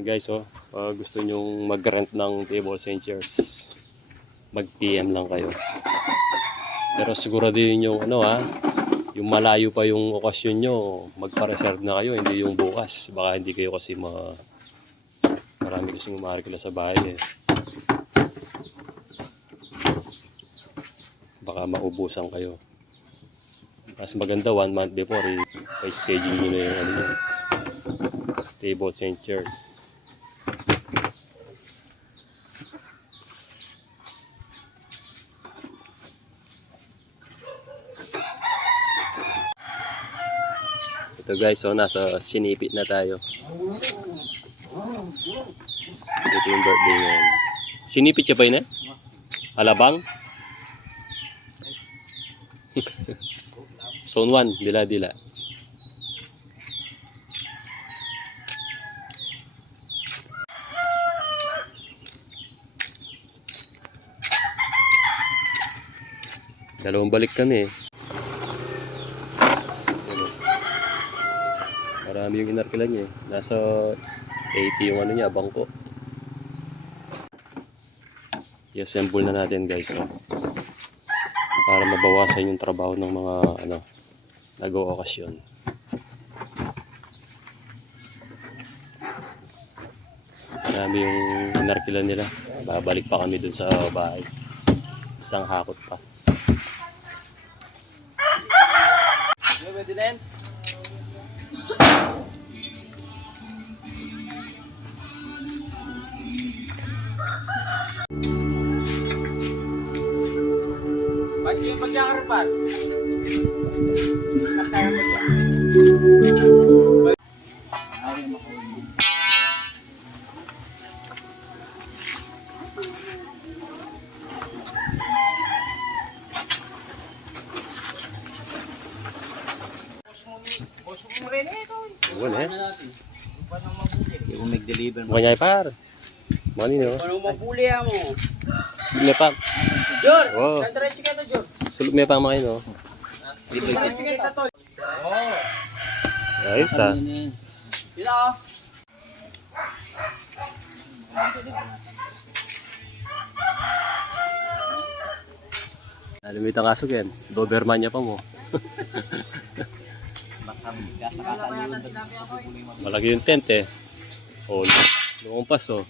Yan guys, gusto nyong mag-rent ng tables and chairs, mag-PM lang kayo. Pero siguraduhin yung yung malayo pa yung okasyon nyo, magpa-reserve na kayo, hindi yung bukas. Baka hindi kayo kasi marami kasing umarikila sa bahay eh. Baka maubusan kayo. Mas maganda 1 month before i-schedule nyo na yung tables and chairs. Ito guys, nasa sinipit na tayo. Ito yung birthday ngayon. Sinipit siya ba yun eh? Alabang? Zone 1, dila-dila. Dalawang balik kami eh. Marami yung inarkilan niya eh. Nasa 80 yung niya, bangko. I-assemble na natin guys. Para mabawasan yung trabaho ng mga nag-o-okasyon. Marami yung inarkilan nila. Babalik pa kami dun sa bahay. Isang hakot pa. Pwede din? Pati yung pagkakarapan. Kasaya mo dyan. Wala eh. Yung mag-deliver mo. Mukha niya par. Manino. Paano mapuli mo? May pa. Jor! Wow. Sandaretsi ka to, Jor. Sulog may pa mga no. Sandaretsi ka to. Oo. Ayos ah. Sila oh. Nalimit ang kaso yan. Doberman niya pa mo. Malaki yung tent eh. Oh, lumampas oh.